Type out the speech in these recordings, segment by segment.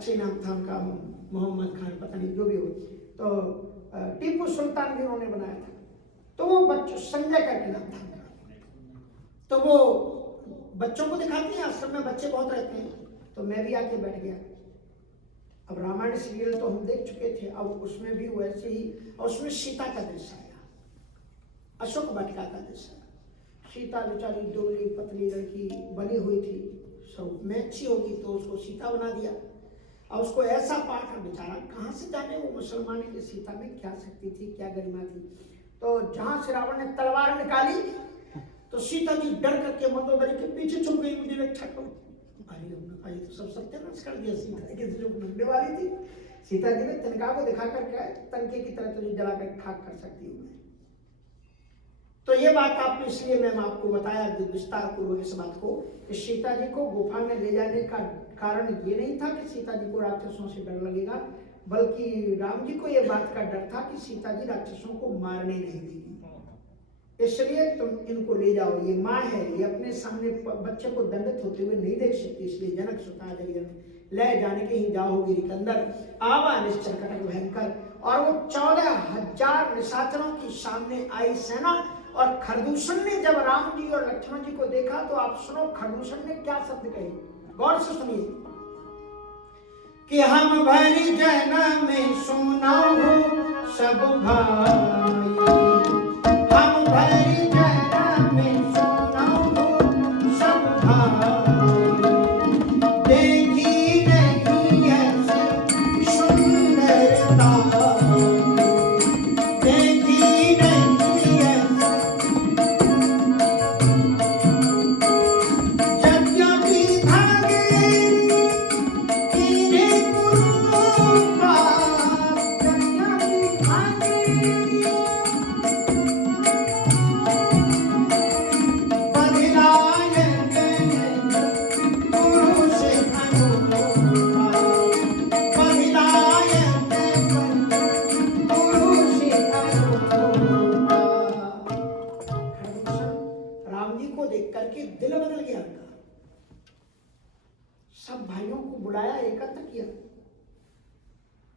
अच्छे नाम था उनका, मोहम्मद खान, पता नहीं जो भी हो। तो टीपू सुल्तान भी उन्होंने बनाया था। तो वो बच्चों, संजय करके नाम था उनका। तो वो बच्चों को दिखाती हैं, आश्रम में बच्चे बहुत रहते हैं, तो मैं भी आके बैठ गया। अब रामायण सीरियल तो हम देख चुके थे, अब उसमें भी वैसे ही, और उसमें सीता का दृश्य आया, अशोक वाटिका का दृश्य। सीता बेचारी दुबली पतली लड़की बनी हुई थी, स्वरूप में अच्छी होगी तो उसको सीता बना दिया। और उसको ऐसा पाकर बेचारा, कहाँ से जाने वो मुसलमान की सीता में क्या शक्ति थी, क्या गरिमा थी। तो जहां से रावण ने तलवार निकाली तो सीता जी डर करके मंदोदरी के पीछे छुप गई, मुझे रक्षा करो। ये तो सब सत्यानाश कर दिया, सीता के जो ढूंढने वाली थी। सीता जी ने तिनका को दिखा कर क्या, तनके की तरह तुझे जला कर खाक कर सकती हूँ मैं। तो ये बात आप, इसलिए मैं आपको बताया विस्तार पूर्वक इस बात को, कि सीता जी को गुफा में ले जाने का कारण ये नहीं था कि सीता जी को राक्षसों से डर लगेगा, बल्कि राम जी को ये बात का डर था कि सीता जी राक्षसों को मारने नहीं देगी, इसलिए तुम इनको ले जाओ। ये माँ है, ये अपने सामने बच्चे को दंडित होते हुए नहीं देख सकती, इसलिए जनक सुता ले जाने के ही जाओ गिरी के अंदर, आवा निश्चर कटक भयंकर। और वो 14,000 निशाचरों की सामने आई सेना। और खरदूषण ने जब राम जी और लक्ष्मण जी को देखा तो आप सुनो खरदूषण ने क्या शब्द कहे, गौर से सुनिए, कि हम भरी जन में सुना हो सब भाई, हम भरी जन में सुना हो सब भाई, देखी नहीं ऐसी सुंदरता, देखी नहीं ऐसी, यद्यपि भागे कीने कुरूपा, यद्यपि भागे दिल बदल गया उनका। सब भाइयों को बुलाया, एकत्र किया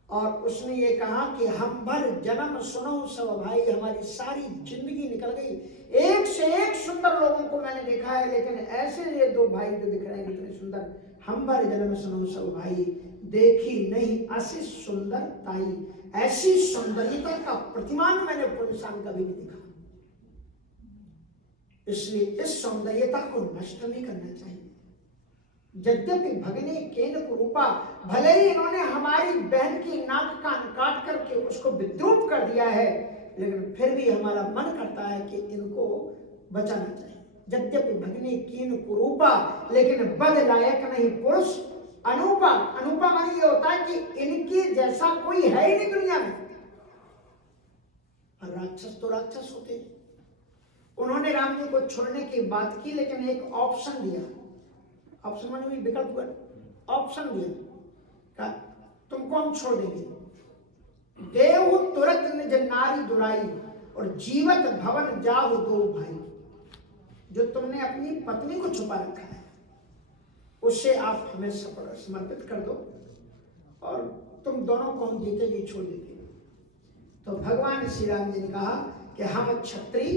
और उसने ये कहा कि हम भर जन्म सुनो सब भाई, हमारी सारी जिंदगी निकल गई, एक से एक सुंदर लोगों को मैंने देखा है, लेकिन ऐसे ये दो भाई जो दिख रहे हैं इतने सुंदर, हम भर जन्म सुनो सब भाई, देखी नहीं ऐसी सुंदरताई, ऐसी सौंदर्यता का प्रतिमान मैंने पूरे इंसान कभी नहीं देखा। इसलिए इस सौंदर्यता को नष्ट नहीं करना चाहिए। यद्यपि भगने केन कुरूपा, भले ही इन्होंने हमारी बहन की नाक कान काट करके उसको विद्रूप कर दिया है, लेकिन फिर भी हमारा मन करता है कि इनको बचाना चाहिए। यद्यपि भगने केन कुरूपा, लेकिन बद लायक नहीं पुरुष अनूपा। अनूपा मानी ये होता है कि इनके जैसा कोई है ही नहीं दुनिया में। राक्षस तो राक्षस होते हैं। उन्होंने राम जी को छोड़ने की बात की, लेकिन एक ऑप्शन दिया, ऑप्शन माने भी विकल्प हुआ, ऑप्शन दिया, तुमको हम छोड़ देंगे, देव तुरंत निज नारी दुराई, और जीवत भवन जाहु दो भाई। जो तुमने अपनी पत्नी को छुपा रखा है उससे आप हमें समर्पित कर दो, और तुम दोनों को हम जीते जी छोड़ देंगे। तो भगवान श्री राम जी ने कहा कि हम क्षत्रिय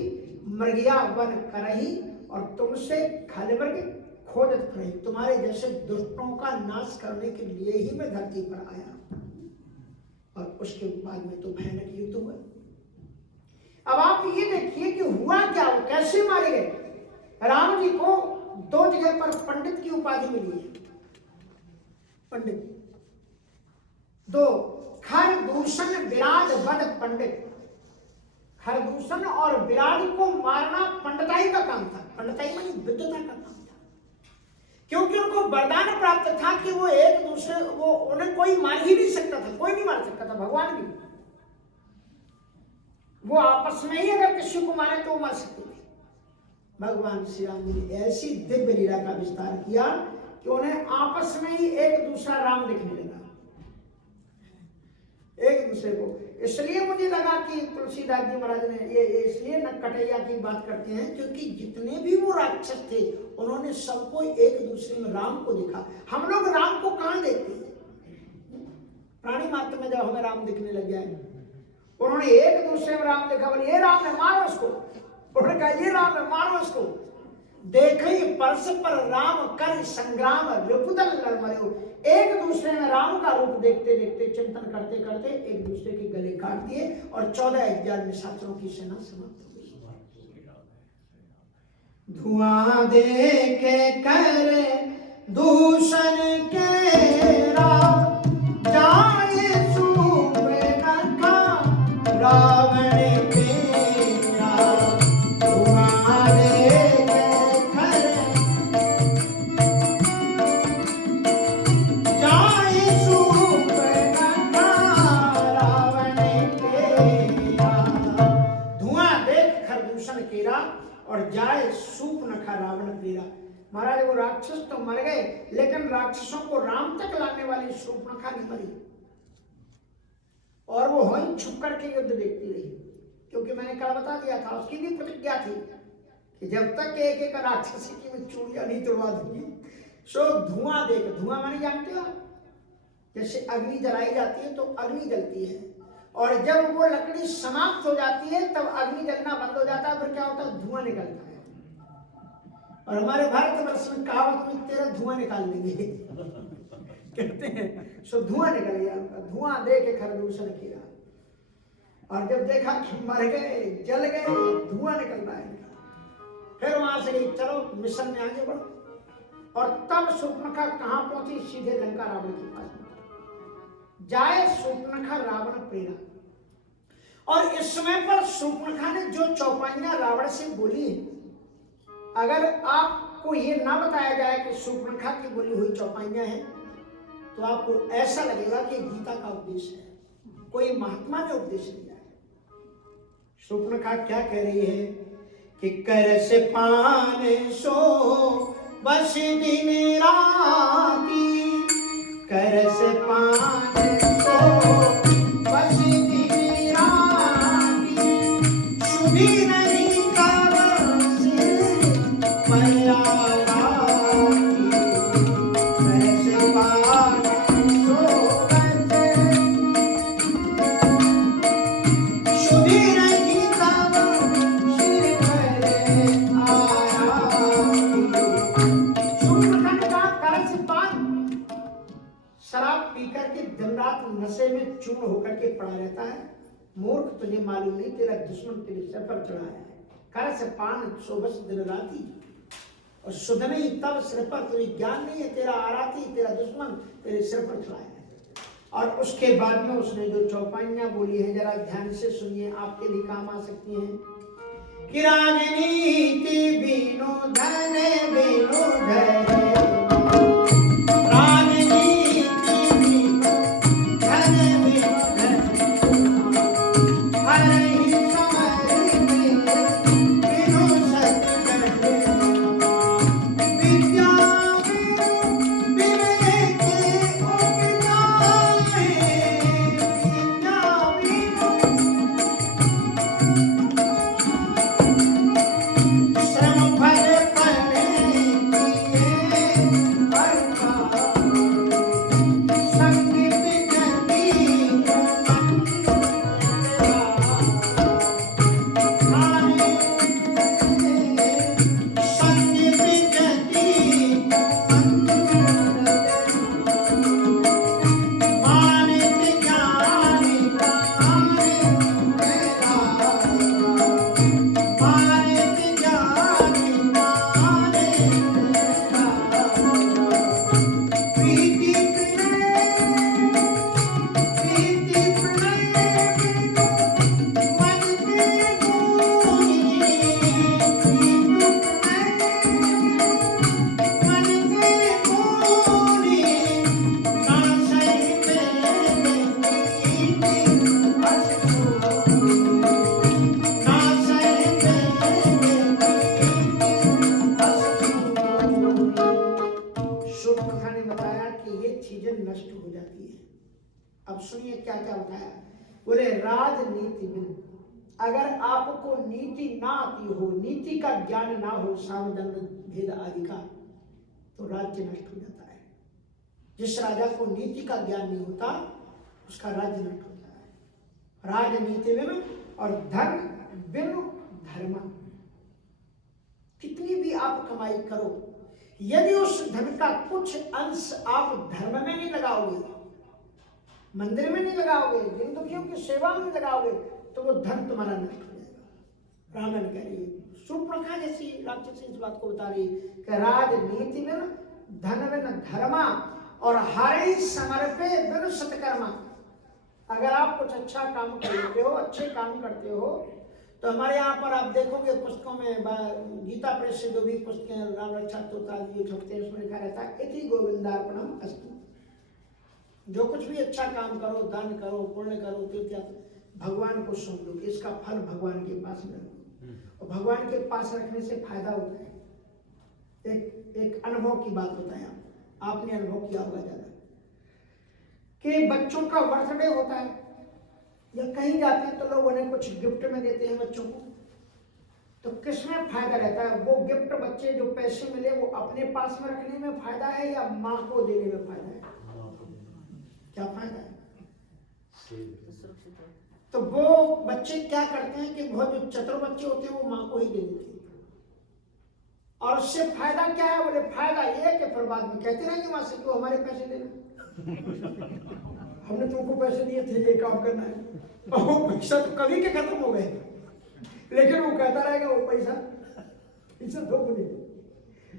मृगिया वन करही, और तुमसे खलवर्ग खोजत करही, तुम्हारे जैसे दुष्टों का नाश करने के लिए ही मैं धरती पर आया। और उसके बाद में तो भयानक युद्ध हुआ। अब आप ये देखिए कि हुआ क्या, वो कैसे मारे गए। राम जी को 2 जगह पर पंडित की उपाधि मिली है, पंडित 2, खरदूषण विराट वध पंडित। खरदूषण और विराट को मारना पंडिताई का काम था, पंडिताई मानी विद्वता का काम था, क्योंकि उनको वरदान प्राप्त था कि वो एक दूसरे, वो उन्हें कोई मार ही नहीं सकता था, कोई नहीं मार सकता था, भगवान भी। वो आपस में ही अगर किसी को मारे तो वो मार सकते थे। भगवान श्री राम जी ने ऐसी दिव्य लीला का विस्तार किया कि उन्हें आपस में ही एक दूसरा राम दिखने लगा, एक दूसरे को। इसलिए मुझे लगा कि तुलसीदास जी महाराज ने ये इसलिए नटखटैया की बात करते हैं, क्योंकि जितने भी वो राक्षस थे उन्होंने सबको एक दूसरे में राम को देखा। हम लोग राम को कहाँ देखते हैं? प्राणी मात्र में जब हमें राम दिखने लग जाए, उन्होंने एक दूसरे में राम देखा, बोले ये राम है मारो उसको, उन्होंने कहा ये राम है मारो उसको। देखई परस्पर राम कर संग्राम रिपुदल लड़ मरो। एक दूसरे में राम का रूप देखते देखते चिंतन करते करते एक दूसरे के गले काट दिए और 14,000 निशाचरों की सेना समाप्त हो गई। धुआं दे के कर दूषण के राम जाए सूप नखा रावण तेरा। धुआं दे के कर जाए सूप नखा रावण तेरा। धुआं देख कर दूषण केरा और जाए सूप नखा रावण तेरा। महाराज वो राक्षस तो मर गए, लेकिन राक्षसों को राम तक लाने वाली शूर्पणखा नहीं मरी, और वो वहीं छुप करके युद्ध देखती रही, क्योंकि मैंने कल बता दिया था उसकी भी प्रतिज्ञा थी कि जब तक एक एक राक्षसी की मैं चूड़ियां नहीं तोड़वा दूंगी। सो धुआं देख, धुआं माने जानते हो, जैसे अग्नि जलाई जाती है तो अग्नि जलती है, और जब वो लकड़ी समाप्त हो जाती है तब अग्नि जलना बंद हो जाता है, फिर क्या होता है, धुआं निकलता है। और हमारे भारतवर्ष में कहावत में तेरा धुआं निकाल देंगे कहते हैं। सो धुआं निकल गया, धुआं दे के खरदूषण किया, और जब देखा कि मर गए जल गए, धुआं निकल रहा है, फिर वहां से चलो मिशन में आगे बढ़ो। और तब शूर्पणखा कहां पहुंची, सीधे लंका रावण के पास। जाए शूर्पणखा रावण प्रेरा। और इस समय पर शूर्पणखा ने जो चौपाइयां रावण से बोली, अगर आपको ये ना बताया जाए कि शूर्पणखा की बोली हुई चौपाइयां हैं, तो आपको ऐसा लगेगा कि गीता का उपदेश है, कोई महात्मा ने उपदेश दिया है। शूर्पणखा क्या कह रही है कि कर से पान सो बस दिन राती, कर से पान सो बस दिन राती, सुधी नहीं नशे में चूर्ण होकर के पड़ा रहता है। मूर्ख, तुझे मालूम नहीं तेरा दुश्मन तेरे सर पर चढ़ाया है। कर से पान सोबस दिन राती, और सुध नहीं तब सिर पर, तुझे ज्ञान नहीं है, तेरा आराती तेरा दुश्मन तेरे सिर पर चढ़ाया है। और उसके बाद में उसने जो चौपाइयां बोली है, जरा ध्यान से सुनिए, आपके लिए काम आ सकती हैं। कि राजनीति बिनो धन बिनो धन, अब सुनिए क्या क्या बताया। बोले राजनीति में अगर आपको नीति ना आती हो, नीति का ज्ञान ना हो, सावधान भेद आदि का, तो राज्य नष्ट हो जाता है। जिस राजा को नीति का ज्ञान नहीं होता उसका राज्य नष्ट होता है। राजनीति बिनु और धन बिनु धर्म। कितनी भी आप कमाई करो, यदि उस धन का कुछ अंश आप धर्म में नहीं लगाओगे, मंदिर में नहीं लगाओगे, जिन दुखियों की सेवा में नहीं लगाओगे, तो वो धन तुम्हारा नष्ट हो जाएगा। रामायण कह रही है, शूर्पणखा जैसी राक्षसी इस बात को बता रही कि राजनीति बिनु धन बिनु धर्मा और हरे समर्पे बिनु सत्कर्मा। अगर आप कुछ अच्छा काम करते हो, अच्छे काम करते हो, तो हमारे यहाँ पर आप देखोगे पुस्तकों में, गीता प्रेस से जो भी पुस्तकें राम रक्षा स्तोत्र जो छपते हैं उसमें लिखा रहता है इति गोविंदार्पणम अस्तु। जो कुछ भी अच्छा काम करो, दान करो, पुण्य करो, तीर्थ, भगवान को सौंप दो, इसका फल भगवान के पास में रखो। और भगवान के पास रखने से फायदा होता है। एक अनुभव की बात होता है, आपने अनुभव किया होगा ज्यादा, कि बच्चों का बर्थडे होता है या कहीं जाते हैं तो लोग उन्हें कुछ गिफ्ट में देते हैं बच्चों को। तो किसमें फायदा रहता है? वो गिफ्ट बच्चे जो पैसे मिले वो अपने पास में रखने में फायदा है या माँ को देने में फायदा है? क्या फायदा है? तो वो बच्चे क्या करते हैं कि बहुत जो चतुर बच्चे होते हैं वो माँ को ही दे देते हैं। और उससे फायदा क्या है? बोले फायदा ये है कि फिर बाद में कहते रहेंगे माँ से, क्यों हमारे पैसे देना, हमने तुमको पैसे दिए थे ये काम करना है। और वो पैसा तो कभी के खत्म हो गए, लेकिन वो कहता रहेगा वो पैसा दो मुझे।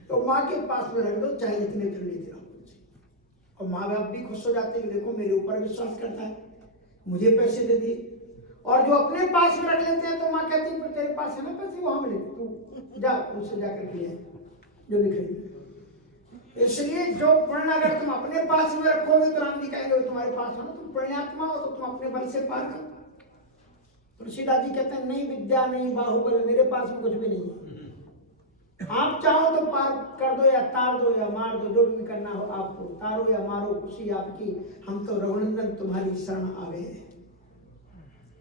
तो माँ के पास में रख दो, चाहे जितने फिर लेते रहो। और माँ बाप भी खुश हो जाते हैं, देखो मेरे ऊपर विश्वास करता है, मुझे पैसे दे दिए। और जो अपने पास में रख लेते हैं तो माँ कहती है तेरे पास है ना पैसे, वो हम लेते, तू जा उससे जाकर के जो भी खरीद। इसलिए जो पुण्य अगर तुम अपने पास में रखोगे तो राम जी कहेंगे तुम्हारे पास हो ना, तुम पुण्यात्मा हो, तो तुम अपने बल से पार करो। तुलसीदास जी कहते हैं नहीं विद्या नहीं बाहुबल, मेरे पास में कुछ भी नहीं है। आप चाहो तो पार कर दो या तार दो या मार दो, जो भी करना हो आपको, तारो या मारो खुशी आपकी, हम तो रघुनंदन तुम्हारी शरण आ गए हैं,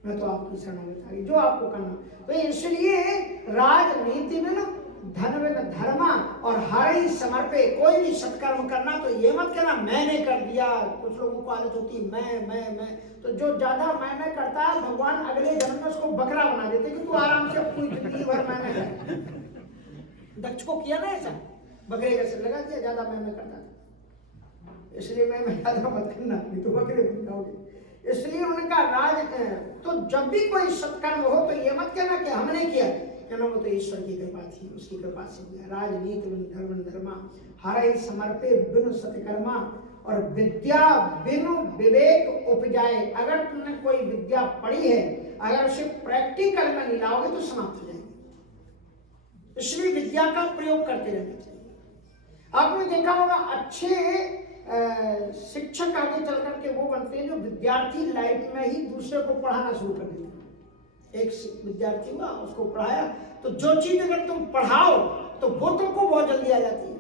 मैं तो आपकी शरण में था, जो आपको करना। तो इसलिए राजनीति में ना धन में धर्मा और हर ही समर्पे, कोई भी सत्कर्म करना तो ये मत कहना मैंने कर दिया। कुछ लोगों को आदत होती है मैं, तो जो ज्यादा मैं करता है भगवान अगले जन्म में उसको बकरा बना देते कि तू आराम से पूरी जिंदगी भर मैं कर। दक्ष को किया ना ऐसा, बकरे का सिर लगा दिया, ज्यादा मैं करता था, इसलिए मैं ज्यादा मत करना, नहीं तो बकरे बन जाओगे। इसलिए उन्होंने कहा राज, तो जब भी कोई सत्कर्म हो तो ये मत कहना कि हमने किया, कहना वो तो ईश्वर की कृपा थी, उसकी कृपा से हुआ। राजनीति बिनु धर्म धर्मा हरै समर्पे बिनु सत्कर्मा और विद्या बिनु विवेक उपजाए। अगर तुमने कोई विद्या पढ़ी है, अगर उसे प्रैक्टिकल में नहीं लाओगे तो समाप्त हो जाएगी। इसलिए विद्या का प्रयोग करते रहना चाहिए। आपने देखा होगा अच्छे शिक्षक आगे चल करके वो बनते हैं जो विद्यार्थी लाइफ में ही दूसरे को पढ़ाना शुरू कर देते हैं। एक विद्यार्थी हुआ, उसको पढ़ाया, तो जो चीज अगर तुम पढ़ाओ तो वो तुमको बहुत जल्दी आ जाती है।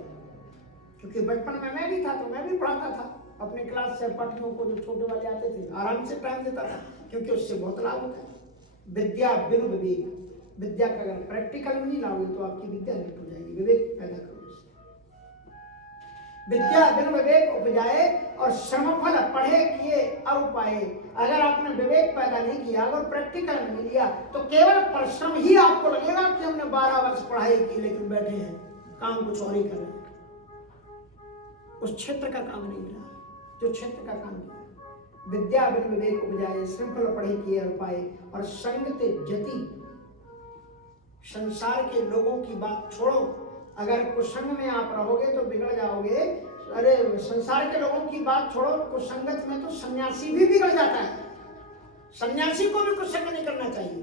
क्योंकि बचपन में मैं भी था तो मैं भी पढ़ाता था अपने क्लास से पाठियों को, जो छोटे वाले आते थे आराम से टाइम देता था, क्योंकि उससे बहुत लाभ होता है। विद्या बिनु विवेक, विद्या का अगर प्रैक्टिकल नहीं लाओगे तो आपकी विद्या नष्ट हो जाएगी। विवेक पैदा करो। विद्या बिनु विवेक उपजाए और श्रमफल पढ़े किए और उपाए। अगर आपने विवेक पैदा नहीं किया, अगर प्रैक्टिकल नहीं लिया, तो केवल परिश्रम ही आपको लगेगा कि हमने 12 वर्ष पढ़ाई की लेकिन बैठे हैं काम कुछ और ही कर रहे हैं। उस क्षेत्र का काम नहीं मिला जो क्षेत्र का काम किया। विद्या बिनु विवेक उपजाए, श्रमफल पढ़े किए और उपाए और संगते जति, संसार के लोगों की बात छोड़ो। अगर कुसंग में आप रहोगे तो बिगड़ जाओगे। अरे संसार के लोगों की बात छोड़ो, कुसंगत में तो सन्यासी भी बिगड़ जाता है। सन्यासी को भी कुसंग नहीं करना चाहिए।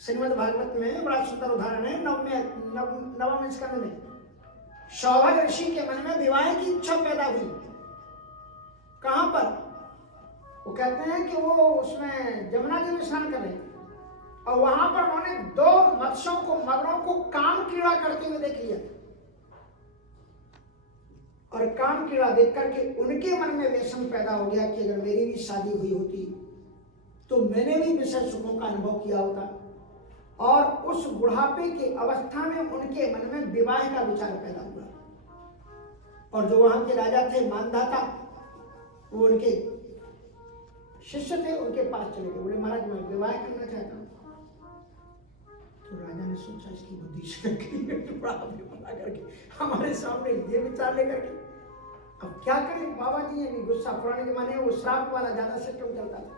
श्रीमद् भागवत में बड़ा सुंदर उदाहरण है। नवम स्कंद में सौभग ऋषि के मन में विवाह की इच्छा पैदा हुई। कहां पर? वो कहते हैं कि वो उसमें जमुना जी में स्नान कर रहे हैं और वहां पर उन्होंने 2 मत्स्यों को, मगरों को काम कीड़ा करते हुए देख लिया। और काम कीड़ा देख करके उनके मन में व्यसन पैदा हो गया कि अगर मेरी भी शादी हुई होती तो मैंने भी विषय सुखों का अनुभव किया होता। और उस बुढ़ापे की अवस्था में उनके मन में विवाह का विचार पैदा हुआ। और जो वहां के राजा थे मानधाता, वो उनके शिष्य थे, उनके पास चले गए, बोले महाराज मैं विवाह करना चाहता हूँ। तो राजा ने सोचा इसकी बुद्धि से बड़ा करके हमारे सामने ये विचार लेकर के अब क्या करें। बाबा जी अभी गुस्सा, पुराने जमाने में वो श्राप वाला ज्यादा सिस्टम चलता था,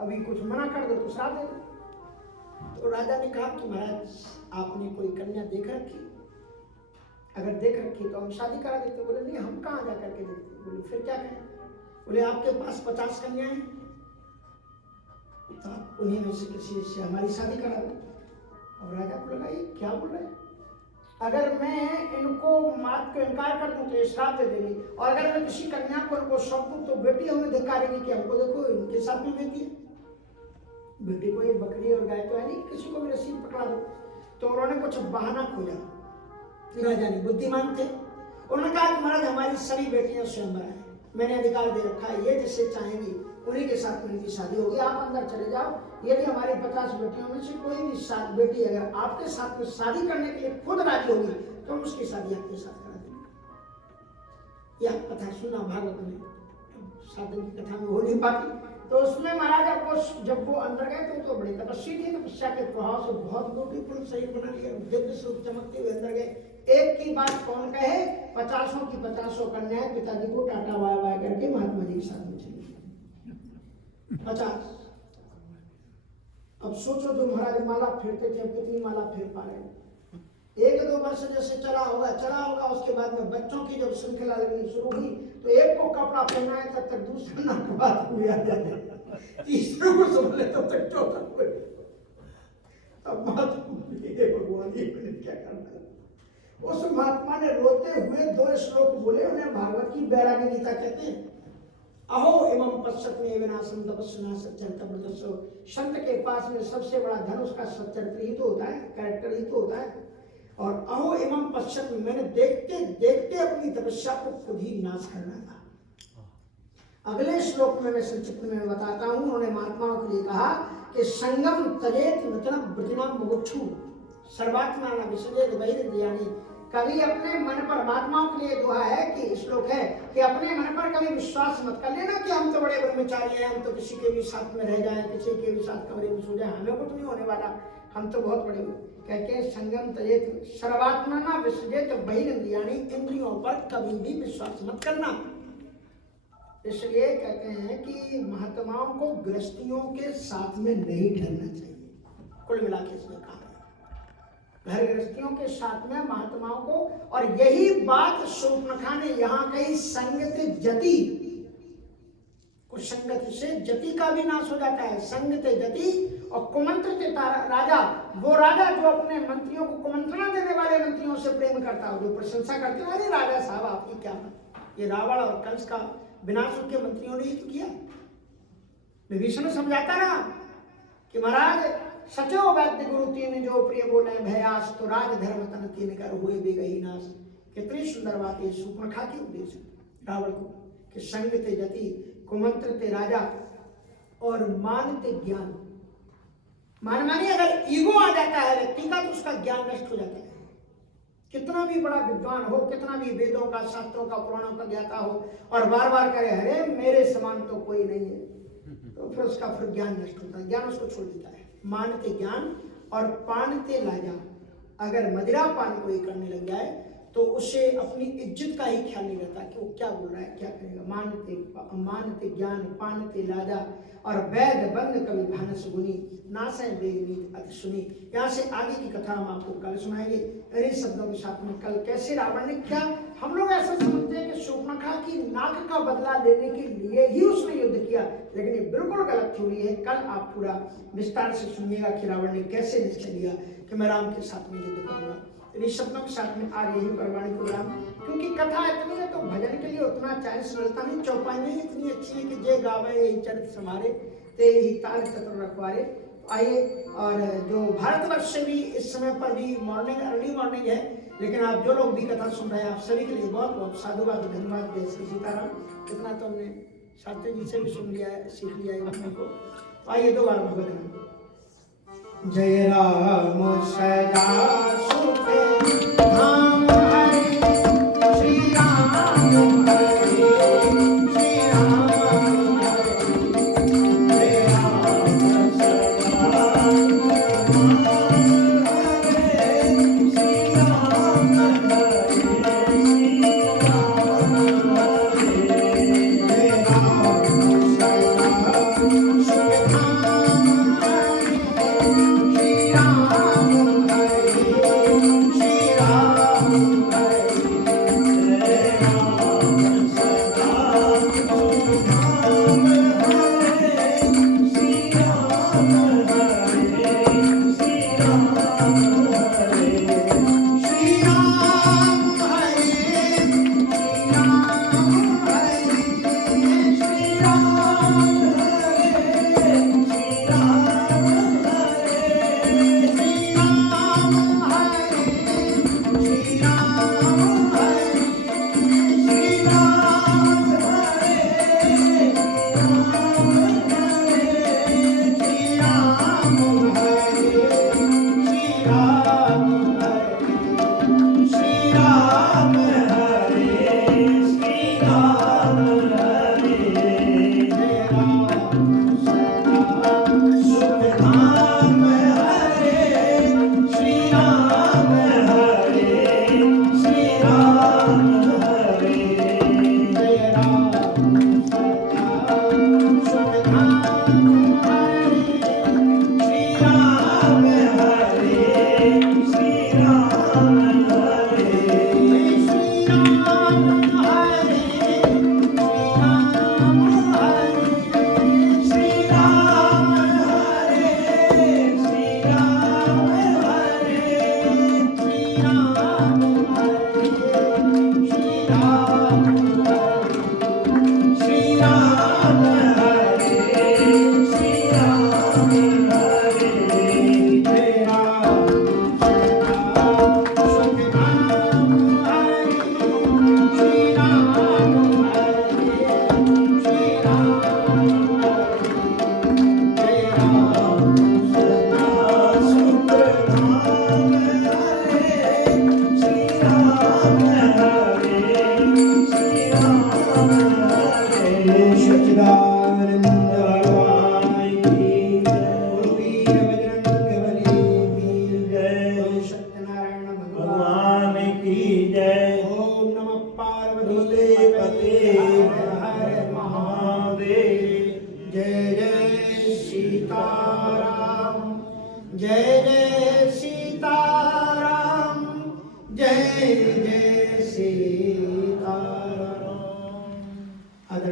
अभी कुछ मना कर दो तो श्राप दे दो। तो राजा ने कहा कि महाराज आपने कोई कन्या देख रखी? अगर देख रखी तो हम शादी करा देते। बोले नहीं, हम कहाँ जा करके देखते। बोले फिर क्या करें? बोले आपके पास 50 कन्याएं हैं, तो उन्हीं में से किसी से हमारी शादी करा दो। अब राजा को लगा ये क्या बोल रहे हैं, अगर मैं इनको मात को इनकार कर दूं तो ये श्राप दे देंगे, और अगर मैं किसी कन्या को इनको सौंप दूं तो बेटी हमें धिक्कारेगी कि हमको देखो इनके साथ में बेटी है। बेटी को ये बकरी और गाय तो है नहीं, किसी को भी रस्सी पकड़ा दो। तो उन्होंने कुछ बहाना खोजा। राजा ने, बुद्धिमान थे, उन्होंने कहा कि महाराज हमारी सभी बेटियां स्वयंवर हैं, मैंने अधिकार दे रखा है, ये जिससे चाहेंगी उन्हीं के साथ में इनकी शादी होगी, आप अंदर चले जाओ। यदि हमारी 50 बेटियों में से कोई भी बेटी अगर आपके साथ में शादी करने के लिए खुद राजी होगी तो हम उसकी शादी आपके साथ करा देंगे। यह कथा सुना भागवत में, 7 दिन की कथा में हो नहीं पाती। तो उसमें महाराज आपको जब वो अंदर गए तो बड़ी तपस्वी थी, तपस्या के प्रभाव से बहुत ब्यूटीफुल शरीर बना लिया, दिव्य स्वरूप चमकते हुए अंदर गए। एक की बात कौन कहे, 50 की 50 कन्याएं पिताजी को टाटा बाय बाय करके महात्मा जी के साथ में चली 50। अब सोचो जो महाराज माला फेरते थे कितनी माला फेर पा रहे हैं। 1-2 वर्ष जैसे चला होगा, उसके बाद में बच्चों की जब श्रृंखला लगनी शुरू हुई तो एक को कपड़ा पहना है तब तक दूसरा ना के बाद हुए आ जाए, तीसरे को संभले तब तक चौथा हुए। अब भगवान ये क्या करना है। उस महात्मा ने रोते हुए 2 श्लोक बोले, उन्हें भागवत की बैरागी गीता कहते हैं। अहो इमं पश्यत में विनाशम तपस्विना सच्चरितमृतस्सो। संत के पास में सबसे बड़ा धन उसका सच्चरित्र ही तो होता है, कैरेक्टर ही तो होता है। और अहो इमं पश्यत में, मैंने देखते देखते अपनी तपस्या को खुद ही नाश करना था। अगले श्लोक में मैं संक्षिप्त में बताता हूं। उन्होंने महात्माओं के लिए कहा कि संगम तजेत नूतन वृतिना मुमुक्षु सर्वात्मा न विसर्जित बहिर्दयानि। कभी अपने मन पर, महात्माओं के लिए दुआ है कि श्लोक है कि अपने मन पर कभी विश्वास मत कर लेना कि हम तो बड़े ब्रह्मचारी हैं, हम तो किसी के भी साथ में रह जाएं, किसी के भी साथ कमरे में सो जाएं, हमें कुछ नहीं होने वाला, हम तो बहुत बड़े। कहते हैं संगम तजेत सर्वात्मा न विसर्जित बहिर्दयानि, इंद्रियों पर कभी भी विश्वास मत करना। इसलिए कहते हैं कि महात्माओं को गृहस्थियों के साथ में नहीं ठहरना चाहिए। कुल मिला के इसमें कहा घर गृहस्थियों के साथ में महात्माओं को, और यही बात शूर्पणखा ने यहाँ कही, संगत जति, कुछ संगत से जति का भी नाश हो जाता है, संगत जति। और कुमंत्रित राजा, वो राजा जो अपने मंत्रियों को कुमंत्रणा देने वाले मंत्रियों से प्रेम करता हो, जो प्रशंसा करते हो, अरे राजा साहब आपकी क्या बात, ये रावण और कंस का विनाश उनके मंत्रियों ने ही तो किया। विभीषण समझाता रहा कि महाराज सचो वैद्य गुरु तीन जो प्रिय बोले भयास, तो राज धर्म तन तीन कर हुए बेगही नाश। कितनी सुंदर बात है शूर्पणखा के उपदेश रावण को कि संगते जति, कुमंत्रते राजा और मानते ज्ञान। मान मानिए अगर ईगो आ जाता है व्यक्ति का तो उसका ज्ञान नष्ट हो जाता है। कितना भी बड़ा विद्वान हो, कितना भी वेदों का, शास्त्रों का, पुराणों का ज्ञाता हो, और बार बार करे अरे मेरे समान तो कोई नहीं है, तो फिर उसका फिर ज्ञान नष्ट होता है, ज्ञान उसको छोड़ देता है। मानते ज्ञान और पानते लाजा। अगर मदिरा पान कोई करने लग जाए तो उसे अपनी इज्जत का ही ख्याल नहीं रहता कि वो क्या बोल रहा है, क्या करेगा। मानते ज्ञान पानते लाजा और वैद बंद कवि भानस गुनी नासै वेद अति सुनी। यहाँ से आगे की कथा हम आपको कल सुनाएंगे इन्हीं शब्दों के साथ में। कल कैसे रावण ने क्या, हम लोग ऐसा समझते हैं कि शूर्पणखा की नाक का बदला लेने के लिए ही उसने युद्ध किया, लेकिन ये बिल्कुल गलत थ्योरी है। कल आप पूरा विस्तार से सुनिएगा कि रावण ने कैसे निश्चय लिया कि मैं राम के साथ में युद्ध करूंगा। इन शब्दों के साथ में आज यही करवाने को राम, क्योंकि कथा इतनी है तो भजन के लिए उतना चांस मिलता नहीं। चौपाई इतनी अच्छी है कि जे गावे यही चरित समारे ते ही ताल तत्व रखवारे। आइए, और जो भारतवर्ष से भी इस समय पर भी मॉर्निंग, अर्ली मॉर्निंग है, लेकिन आप जो लोग भी कथा सुन रहे हैं आप सभी के लिए बहुत बहुत साधुवाद, धन्यवाद। जय श्री सीताराम। कितना तो हमने शास्त्री जी से भी सुन लिया है, सीख लिया है अपने को। आइए 2 बार भगवान जय राम सदा सुखे